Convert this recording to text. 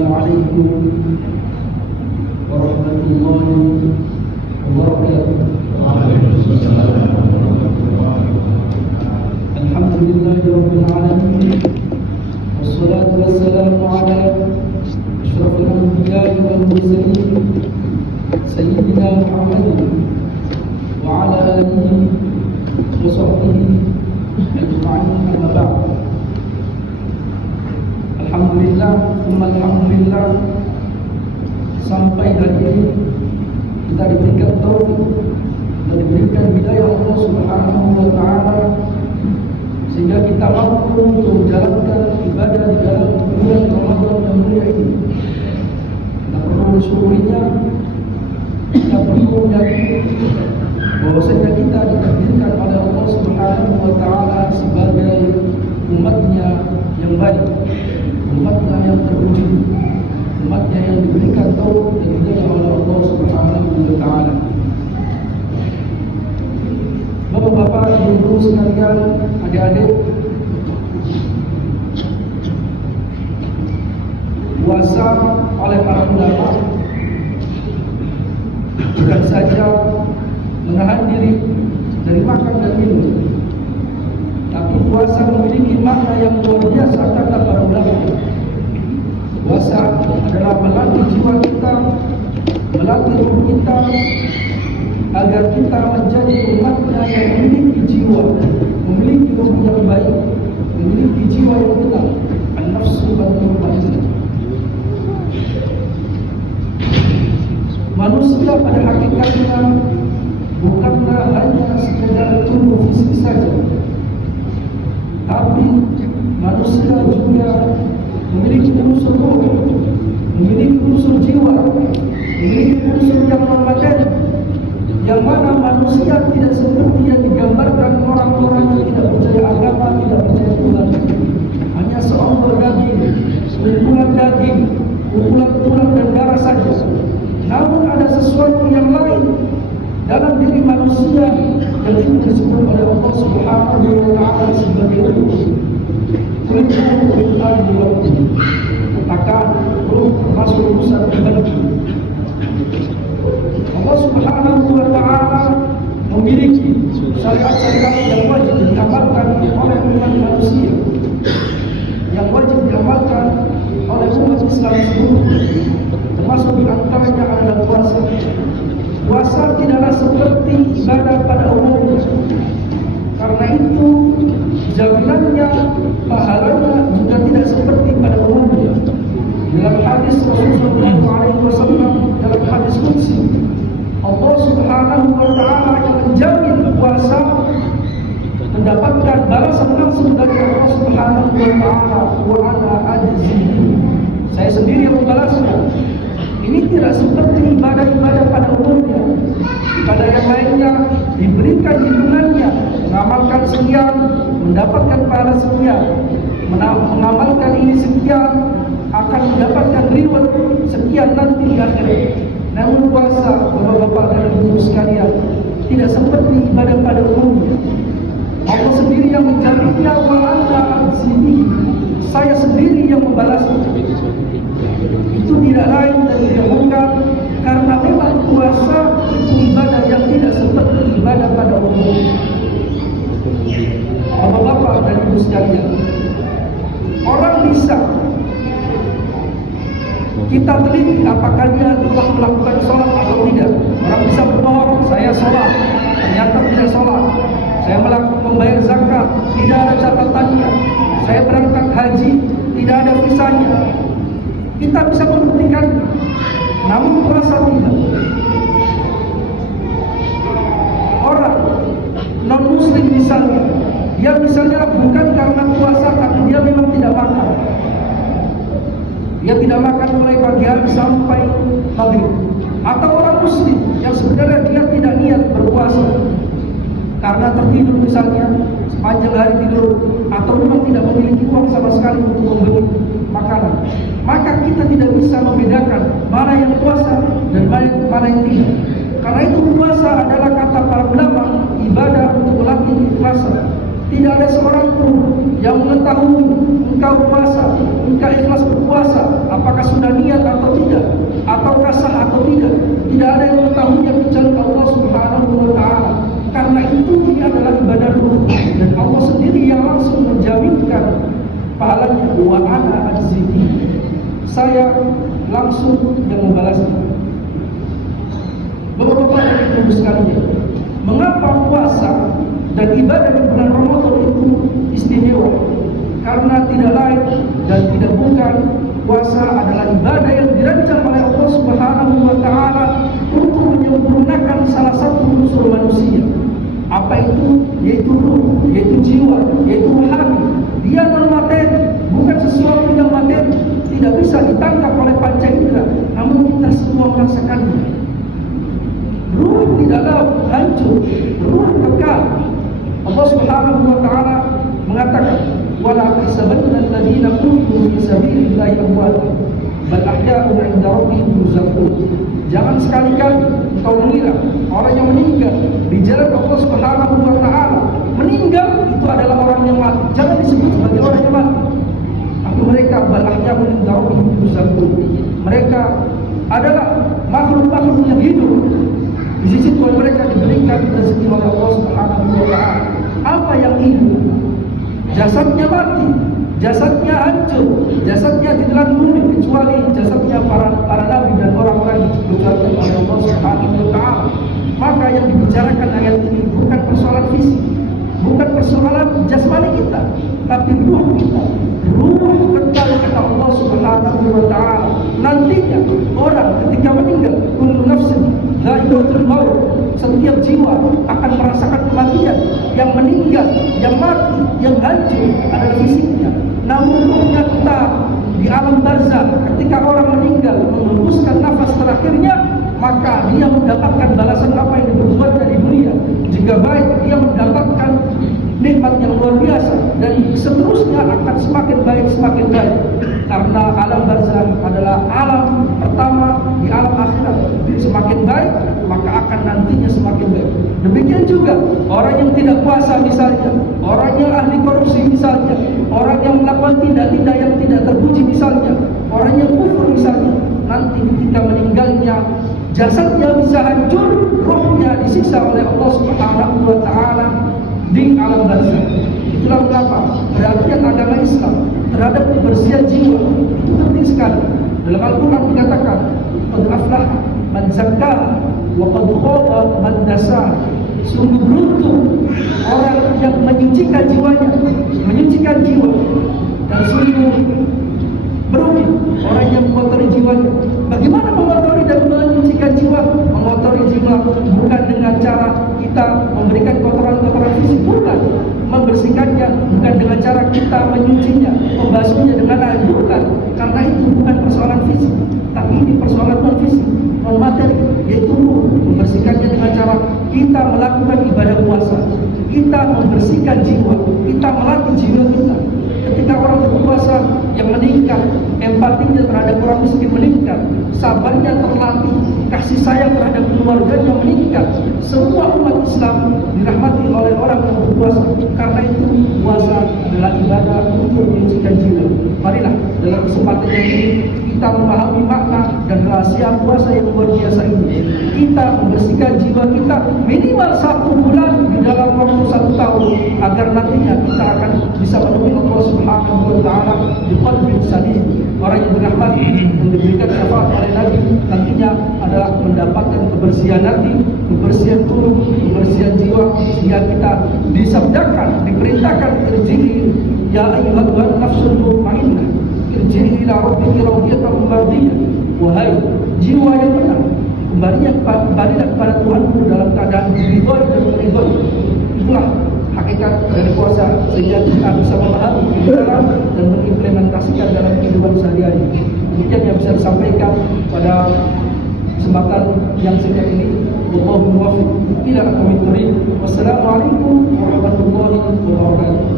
Assalamualaikum warahmatullahi wabarakatuh. Alhamdulillahirabbil alamin. Wassalatu wassalamu ala asyrafil anbiya'i wal mursalin sayyidina Muhammadin wa ala alihi wa sahbihi ajma'in, amma ba'd. Alhamdulillah, alhamdulillah, sampai hari ini kita diberikan taufik dan diberikan hidayah Allah Subhanahu wa taala sehingga kita mampu untuk menjalankan ibadah di dalam bulan Ramadan yang mulia ini. Kita perlu mensyukurinya, kita perlu meyakini bahwasanya kita ditakdirkan oleh Allah Subhanahu wa taala sebagai umatnya yang baik, umatnya yang terpuji, umatnya yang diberikan taufik dan hidayah oleh Allah Subhanahu wa taala. Bapak-bapak, ibu-ibu sekalian, adik-adik, puasa oleh para ulama bukan saja menahan diri dari makan dan minum, tapi puasa memiliki makna yang luar biasa, kata para ulama. Puasa adalah melatih jiwa kita, melatih tubuh kita agar kita menjadi umatnya yang memiliki jiwa, memiliki ruh yang baik, memiliki jiwa yang tenang, an-nafsu mutmainnah. Manusia pada hakikatnya bukanlah hanya sekedar tubuh fisik saja, tapi manusia juga memiliki unsur ruh, memiliki unsur jiwa, memiliki unsur yang non-materi, yang mana manusia tidak seperti yang digambarkan orang-orang yang tidak percaya agama, tidak percaya Tuhan. Hanya seonggol daging, kumpulan daging, kumpulan tulang dan darah saja. Namun ada sesuatu yang lain dalam diri manusia yang itu disebut oleh Allah Subhanahu wa taala sebagai ruh. Katakan ruh termasuk urusan pribadi. Allah Subhanahu wa taala memiliki syariat-syariat yang wajib diamalkan oleh umat manusia, yang wajib diamalkan oleh umat Islam seluruhnya, termasuk di antaranya adalah puasa. Puasa tidaklah seperti ibadah pada umumnya. Karena itu jaminannya, pahalanya juga tidak seperti pada umumnya. Dalam hadis Rasulullah SAW, dalam hadis qudsi, Allah Subhanahu wa taala yang menjamin puasa mendapatkan balasan langsung dari Allah Subhanahu wa taala, wa ana ajzi. Saya sendiri yang membalasnya. Ini tidak seperti ibadah-ibadah pada umumnya. Ibadah yang lainnya diberikan hitungannya, mengamalkan sekian mendapatkan pahala sekian, mengamalkan ini sekian akan mendapatkan reward sekian nanti di akhirat. Namun puasa, bapak-bapak dan ibu sekalian, tidak seperti ibadah pada umumnya. Allah sendiri yang menjaminnya, wa ana ajzi, saya sendiri yang membalasnya. Itu tidak lain dan tidak bukan karena memang puasa itu ibadah yang tidak seperti ibadah pada umumnya. Bapak-bapak dan ibu sekalian, orang bisa kita teliti apakah dia telah melakukan sholat atau tidak. Orang bisa berbohong, saya sholat, ternyata tidak sholat. Saya membayar zakat, tidak ada catatannya. Saya berangkat haji, tidak ada visanya. Kita bisa membuktikan, namun puasa tidak. Orang non-muslim misalnya, dia misalnya bukan karena puasa, tapi dia memang tidak makan. Dia tidak makan mulai pagi hari sampai maghrib. Atau orang muslim yang sebenarnya dia tidak niat berpuasa karena tertidur misalnya sepanjang hari tidur, atau memang tidak memiliki uang sama sekali untuk membeli makanan. Maka kita tidak bisa membedakan mana yang puasa dan mana yang tidak. Karena itu puasa adalah kata para ulama ibadah untuk melatih ikhlasa. Tidak ada seorang pun yang mengetahui engkau puasa, engkau ikhlas berpuasa, apakah sudah ajzi bihi. Saya langsung yang membalasnya. Bapak-bapak dan ibu sekalian, mengapa puasa dan ibadah di bulan Ramadan itu istimewa? Karena tidak lain dan tidak bukan, puasa adalah ibadah yang dirancang oleh Allah Subhanahu wa taala untuk menyempurnakan salah satu unsur manusia. Apa itu? Yaitu ruh, yaitu jiwa, yaitu hati. Dia non materi, bukan sesuatu yang materi, tidak bisa ditangkap oleh panca indera, namun kita semua merasakannya. Ruh tidaklah hancur, ruh kekal. Allah Subhanahu wa taala mengatakan, "Wala tahsabanna alladziina qutiluu fi sabilillahi amwaatan, bal ahya'un 'inda rabbihim yurzaqun." Jangan sekali-kali engkau mengira orang yang meninggal di jalan Allah Subhanahu wa taala, meninggal itu adalah orang yang mati. Jangan disebut sebagai orang yang mati. Tapi mereka bal ahya'un 'inda rabbihim yurzaqun. Mereka adalah makhluk-makhluk yang hidup. Di sisi Tuhan mereka diberikan rezeki oleh Allah Subhanahu wa taala. Apa yang hidup? Jasadnya mati, jasadnya hancur, jasadnya ditelan bumi, kecuali jasadnya para nabi dan orang-orang yang dikecualikan oleh Allah Subhanahu wa taala. Maka yang dibicarakan ayat ini bukan persoalan fisik, bukan persoalan jasmani kita, tapi ruh kita. Ruh kekal kata Allah Subhanahu wa taala. Nantinya orang ketika meninggal, kullu nafsin dha'iqatul maut, setiap jiwa akan merasakan kematian. Yang meninggal, yang mati, yang hancur adalah fisiknya, namun ruhnya tetap di alam barzakh. Ketika orang meninggal menghembuskan nafas terakhirnya, maka dia mendapatkan balasan apa yang diperbuat dari dunia. Jika baik, dia mendapatkan nikmat yang luar biasa, dan seterusnya akan semakin baik, semakin baik. Karena alam barzakh adalah alam pertama di alam akhirat. Semakin baik, maka akan nantinya semakin baik. Demikian juga orang yang tidak puasa misalnya, orang yang ahli korupsi misalnya, orang yang melakukan tindak-tindak yang tidak terpuji misalnya, orang yang kufur misalnya, nanti ketika meninggalnya jasadnya bisa hancur, rohnya disiksa oleh Allah Subhanahu wa taala di alam barzakh. Itulah mengapa perhatian agama Islam terhadap kebersihan jiwa itu penting sekali. Dalam Al-Quran dikatakan, "Qad aflaha man zakkaha wa qad khaba man dassaha." Sungguh beruntung orang yang menyucikan jiwanya, menyucikan jiwa, dan sungguh merugi orang yang mengotori jiwanya. Bagaimana mengotori dan menyucikan jiwa? Mengotori jiwa bukan dengan cara kita memberikan kotoran-kotoran fisik, bukan. Membersihkannya bukan dengan cara kita menyucinya, membasuhnya dengan air, bukan. Karena itu bukan persoalan fisik, tapi ini persoalan non fisik, non materi, yaitu membersihkannya dengan cara kita melakukan ibadah puasa, kita membersihkan jiwa, kita melatih jiwa kita. Ketika orang berpuasa yang meningkat, empatinya terhadap orang miskin meningkat, sabarnya terlatih, kasih sayang terhadap keluarganya meningkat. Semua umat Islam dirahmati oleh orang yang berpuasa. Karena itu puasa adalah ibadah untuk menyucikan jiwa. Marilah dalam kesempatan ini kita memahami makna dan rahasia puasa yang luar biasa ini. Kita membersihkan jiwa kita minimal 1 bulan di dalam waktu 1 tahun, agar nantinya kita akan bisa menemui Allah Subhanahu wa taala di qalbin salim. Orang yang dirahmati dan diberikan syafaat oleh Nabi nantinya adalah mendapatkan kebersihan hati, kebersihan tubuh, kebersihan jiwa, sehingga kita disabdakan, diperintahkan, irji'i ya ayyuhan nafsul mutmainnah, irji'i ila rabbiki radiyatan mardiyah. Wahai jiwa yang tenang, kembalilah kepada Tuhanmu dalam keadaan ridho dan ridho. Itulah hakikat dari puasa, sehingga kita bisa memahami dan mengimplementasikan dalam kehidupan sehari-hari. Demikian yang bisa disampaikan pada kesempatan yang singkat ini. Wallahu muwaffiq ila aqwamit thoriq. Wassalamualaikum warahmatullahi wabarakatuh.